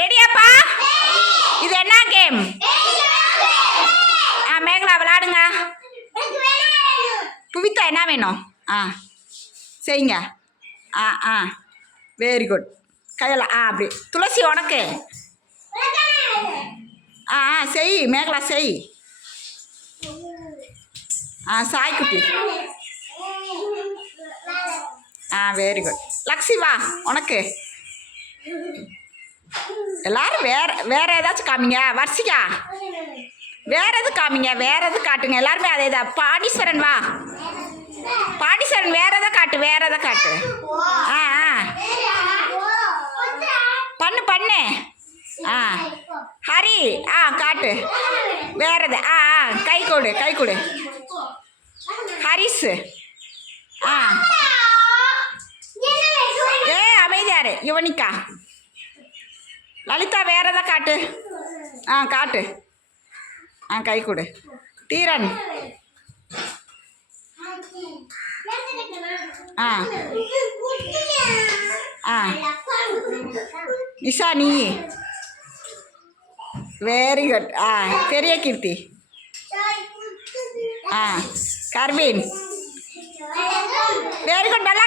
ரெடியாப்பா இது என்ன கேம்? ஆ மேகலா விளாடுங்க. புவித்தா என்ன வேணும்? ஆ செய்யுங்க. ஆ ஆ. வெரி குட் கையில் ஆ அப்படி. துளசி உனக்கு. ஆ ஆ செய் மேகலா செய். ஆ சாய்க்குட்டி. ஆ வெரி குட் லக்ஷி வா உனக்கு. எல்லாரும் வேற வேற ஏதாச்சும் காமிங்க. வர்ஷிகா வேற எது காமிங்க? வேற எது காட்டுங்க? எல்லாருமே அதே தான். பாண்டிஸ்வரன் வா. பாண்டீஸ்வரன் வேற எதை காட்டு? வேற எதை காட்டு? ஆ ஆ. பண்ணு பண்ணு. ஆ. ஹரி ஆ காட்டு. வேற எது? ஆ ஆ. கை கொடு கை கொடு. ஹரிஸ் ஆ. ஏ அமைதியாரு யுவனிக்கா லலிதா வேற எதாவது காட்டு. ஆ காட்டு. ஆ கை கொடு. தீரன். ஆ. ஆ. நிஷா நீ. வெரி குட் ஆ பெரிய கீர்த்தி. ஆ கர்வீன். வெரி குட் நல்லா